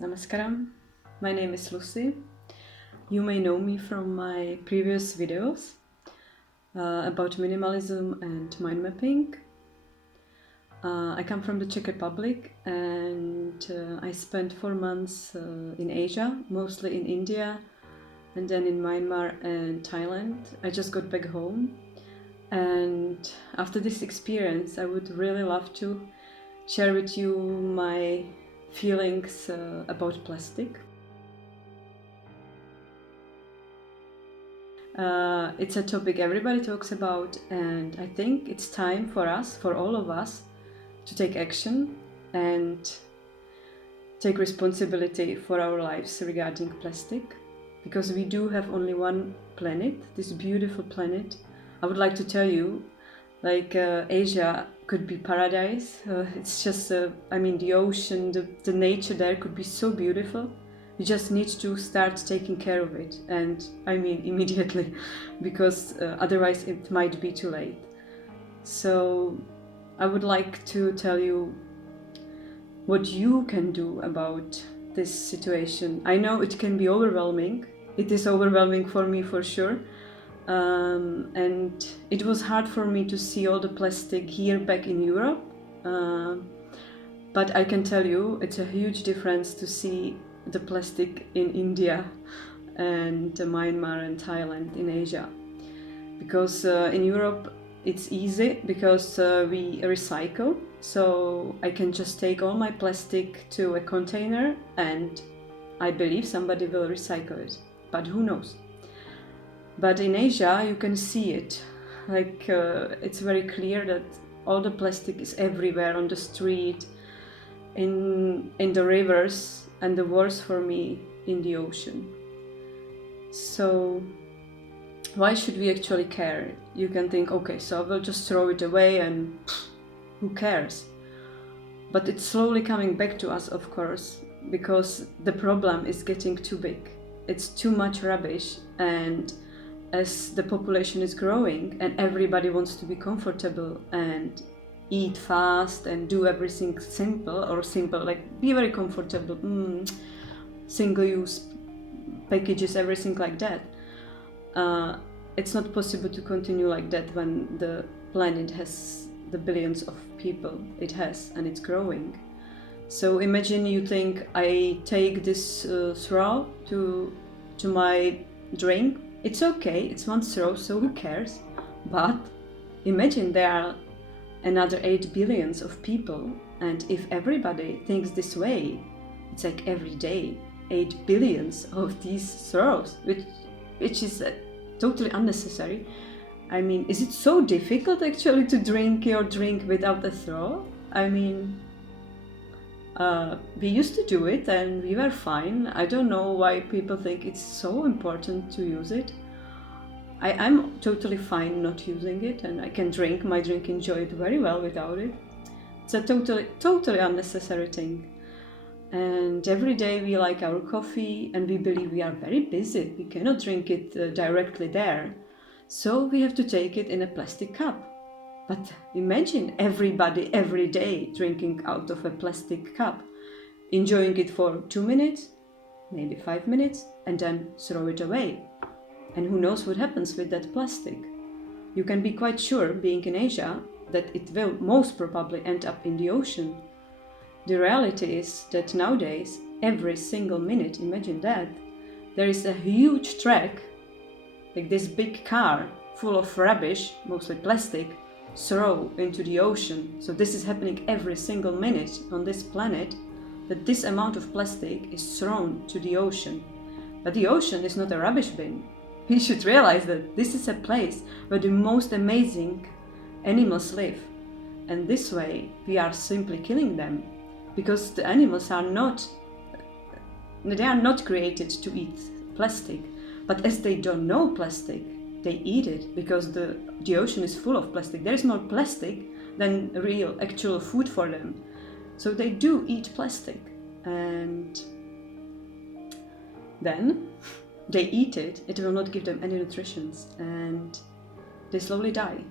Namaskaram. My name is Lucy. You may know me from my previous videos about minimalism and mind mapping. I come from the Czech Republic and I spent 4 months in Asia, mostly in India and then in Myanmar and Thailand. I just got back home, and after this experience I would really love to share with you my feelings about plastic. It's a topic everybody talks about, and I think it's time for us, for all of us, to take action and take responsibility for our lives regarding plastic, because we do have only one planet, this beautiful planet. I would like to tell you, Asia could be paradise. It's just, the ocean, the nature there could be so beautiful. You just need to start taking care of it, and immediately, because otherwise it might be too late. So I would like to tell you what you can do about this situation. I know it can be overwhelming. It is overwhelming for me, for sure. And it was hard for me to see all the plastic here back in Europe. But I can tell you, it's a huge difference to see the plastic in India and Myanmar and Thailand in Asia. Because in Europe it's easy because we recycle. So I can just take all my plastic to a container and I believe somebody will recycle it. But who knows? But in Asia you can see it. It's very clear that all the plastic is everywhere, on the street, in the rivers, and the worst for me, in the ocean. So why should we actually care? You can think, okay, so I will just throw it away and who cares? But it's slowly coming back to us, of course, because the problem is getting too big. It's too much rubbish, and as the population is growing and everybody wants to be comfortable and eat fast and do everything simple, like be very comfortable, single-use packages, everything like that. It's not possible to continue like that when the planet has the billions of people it has and it's growing. So imagine you think I take this straw to my drink. It's okay, it's one straw, so who cares? But imagine there are another 8 billions of people, and if everybody thinks this way, it's like every day 8 billions of these straws, which is totally unnecessary. Is it so difficult actually to drink your drink without a straw? We used to do it and we were fine. I don't know why people think it's so important to use it. I'm totally fine not using it, and I can drink my drink, enjoy it very well without it. It's a totally unnecessary thing. And every day we like our coffee and we believe we are very busy. We cannot drink it directly there. So we have to take it in a plastic cup. But imagine everybody every day drinking out of a plastic cup, enjoying it for 2 minutes, maybe 5 minutes, and then throw it away. And who knows what happens with that plastic? You can be quite sure, being in Asia, that it will most probably end up in the ocean. The reality is that nowadays, every single minute, imagine that, there is a huge truck, like this big car, full of rubbish, mostly plastic, throw into the ocean. So this is happening every single minute on this planet, that this amount of plastic is thrown to the ocean. But the ocean is not a rubbish bin. We should realize that this is a place where the most amazing animals live. And this way we are simply killing them, because the animals are not created to eat plastic. But as they don't know plastic, they eat it, because the ocean is full of plastic. There is more plastic than real actual food for them. So they do eat plastic, and then they eat it. It will not give them any nutrition, and they slowly die.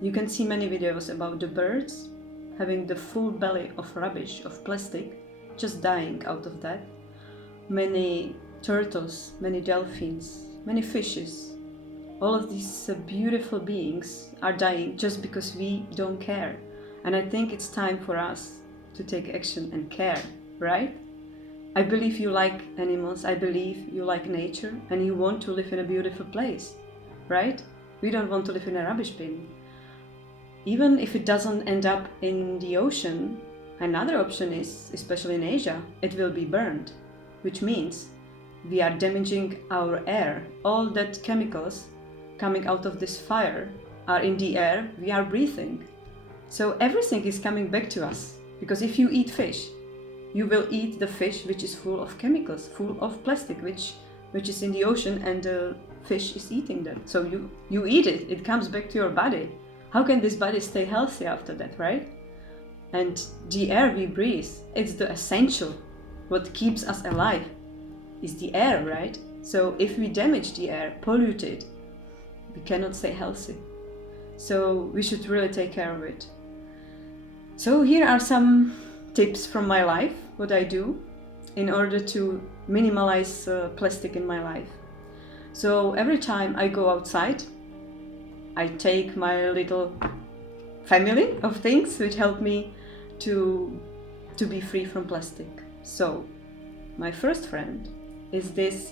You can see many videos about the birds having the full belly of rubbish, of plastic, just dying out of that. many turtles, many dolphins, many fishes. All of these beautiful beings are dying just because we don't care. And I think it's time for us to take action and care, right? I believe you like animals, I believe you like nature, and you want to live in a beautiful place, right? We don't want to live in a rubbish bin. Even if it doesn't end up in the ocean, another option is, especially in Asia, it will be burned, which means we are damaging our air. All that chemicals coming out of this fire are in the air we are breathing. So everything is coming back to us, because if you eat fish, you will eat the fish which is full of chemicals, full of plastic, which is in the ocean, and the fish is eating that. So you eat it, it comes back to your body. How can this body stay healthy after that, right? And the air we breathe, it's the essential. What keeps us alive is the air, right? So if we damage the air, pollute it, we cannot stay healthy. So we should really take care of it. So here are some tips from my life, what I do in order to minimize plastic in my life. So every time I go outside, I take my little family of things which help me to be free from plastic. So my first friend is this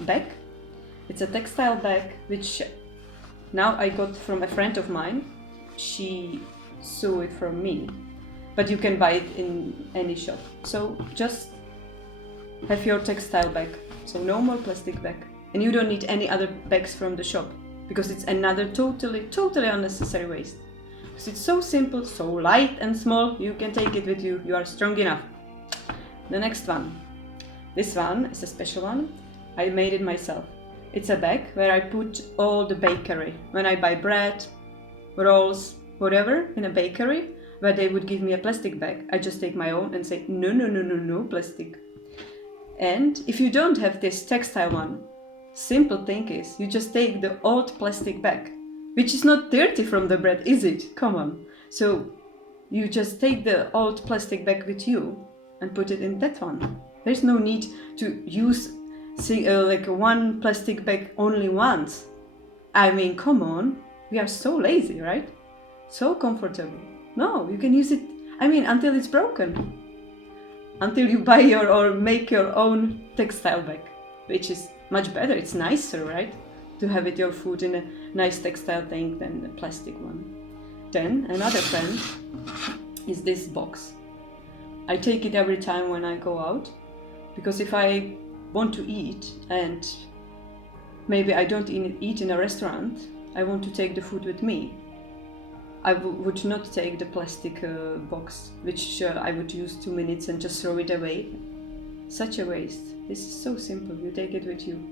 bag. It's a textile bag which now I got from a friend of mine. She sewed it for me, but you can buy it in any shop. So just have your textile bag, so no more plastic bag. And you don't need any other bags from the shop, because it's another totally unnecessary waste. Because it's so simple, so light and small, you can take it with you, you are strong enough. The next one. This one is a special one. I made it myself. It's a bag where I put all the bakery. When I buy bread, rolls, whatever in a bakery, where they would give me a plastic bag, I just take my own and say, no plastic. And if you don't have this textile one, simple thing is, you just take the old plastic bag, which is not dirty from the bread, is it? Come on. So you just take the old plastic bag with you and put it in that one. There's no need to use like one plastic bag only once. I mean, come on, we are so lazy, right? So comfortable. No, you can use it, I mean, until it's broken. Until you buy or make your own textile bag, which is much better. It's nicer, right? To have it your food in a nice textile thing than the plastic one. Then another friend is this box. I take it every time when I go out, because if I want to eat and maybe I don't eat in a restaurant, I want to take the food with me. I would not take the plastic box, which I would use 2 minutes and just throw it away. Such a waste. This is so simple, you take it with you.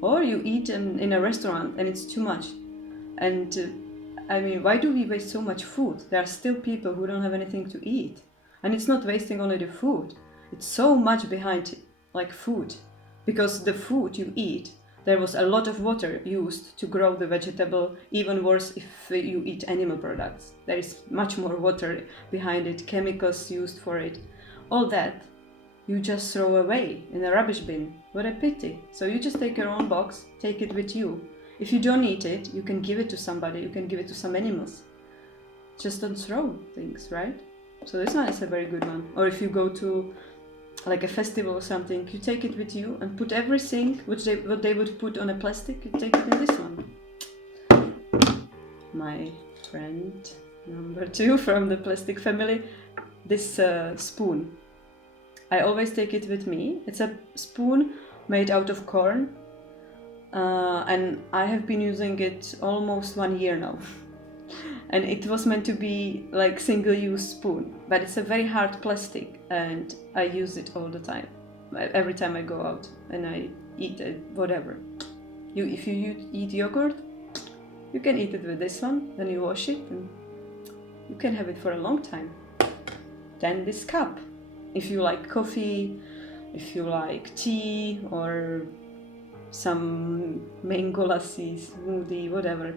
Or you eat in a restaurant and it's too much. And I mean, why do we waste so much food? There are still people who don't have anything to eat. And it's not wasting only the food. It's so much behind like food. Because the food you eat, there was a lot of water used to grow the vegetable. Even worse if you eat animal products. There is much more water behind it, chemicals used for it. All that you just throw away in a rubbish bin. What a pity. So you just take your own box, take it with you. If you don't eat it, you can give it to somebody, you can give it to some animals. Just don't throw things, right? So this one is a very good one. Or if you go to like a festival or something, you take it with you and put everything what they would put on a plastic, you take it in this one. My friend number 2 from the plastic family, this spoon. I always take it with me. It's a spoon made out of corn, and I have been using it almost 1 year now. And it was meant to be like single-use spoon, but it's a very hard plastic, and I use it all the time. Every time I go out and I eat it, whatever. If you eat yogurt, you can eat it with this one. Then you wash it, and you can have it for a long time. Then this cup. If you like coffee, if you like tea or some mango lassi, smoothie, whatever,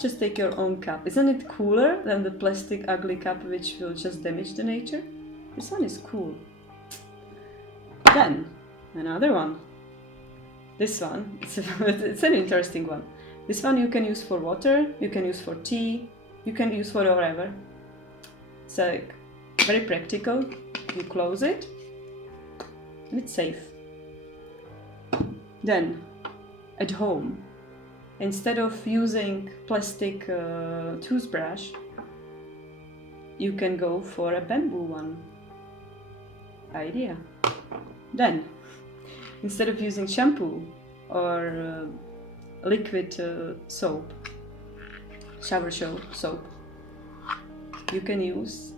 just take your own cup. Isn't it cooler than the plastic ugly cup which will just damage the nature? This one is cool. Then Another one. This one, it's an interesting one. This one you can use for water, you can use for tea, you can use for whatever. It's like very practical. You close it and it's safe. Then, at home, instead of using plastic toothbrush, you can go for a bamboo one. Idea. Then, instead of using shampoo or liquid soap, shower soap, you can use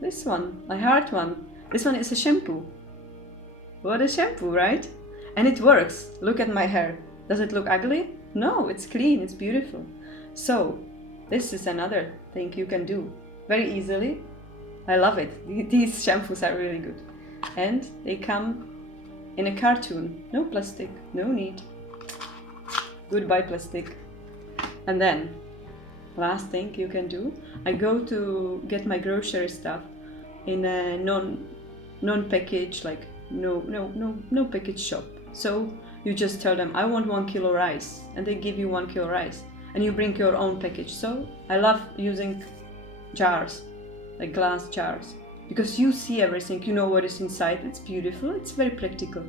this one, a hard one. This one is a shampoo. What a shampoo, right? And it works. Look at my hair. Does it look ugly? No, it's clean, it's beautiful. So, this is another thing you can do very easily. I love it. These shampoos are really good. And they come in a cartoon. No plastic, no need. Goodbye plastic. And then, last thing you can do, I go to get my grocery stuff in a non-package, like no package shop. So you just tell them, I want 1 kilo rice, and they give you 1 kilo rice, and you bring your own package. So I love using jars, like glass jars, because you see everything, you know what is inside. It's beautiful, it's very practical,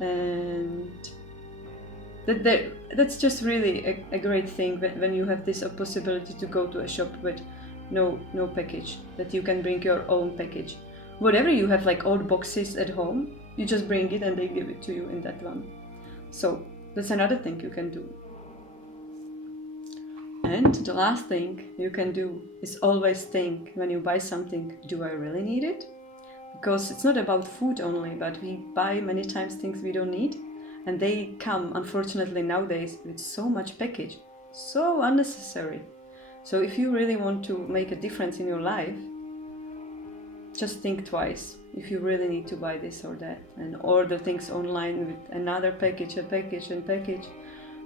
and that's just really a great thing when you have this possibility to go to a shop with no package, that you can bring your own package. Whatever you have, like old boxes at home, you just bring it and they give it to you in that one. So that's another thing you can do. And the last thing you can do is always think, when you buy something, do I really need it? Because it's not about food only, but we buy many times things we don't need, and they come, unfortunately nowadays, with so much package, so unnecessary. So if you really want to make a difference in your life, just think twice if you really need to buy this or that, and order things online with another package, a package and package.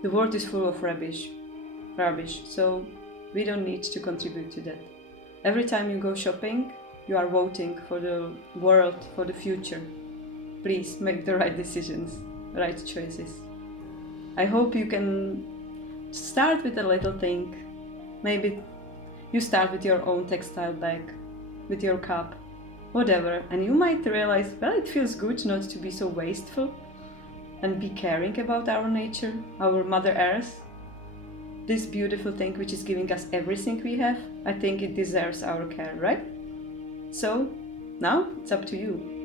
The world is full of rubbish, so we don't need to contribute to that. Every time you go shopping, you are voting for the world, for the future. Please make the right decisions, right choices. I hope you can start with a little thing. Maybe you start with your own textile bag, with your cup, whatever, and you might realize, well, it feels good not to be so wasteful and be caring about our nature, our Mother Earth. This beautiful thing which is giving us everything we have, I think it deserves our care, right? So now it's up to you.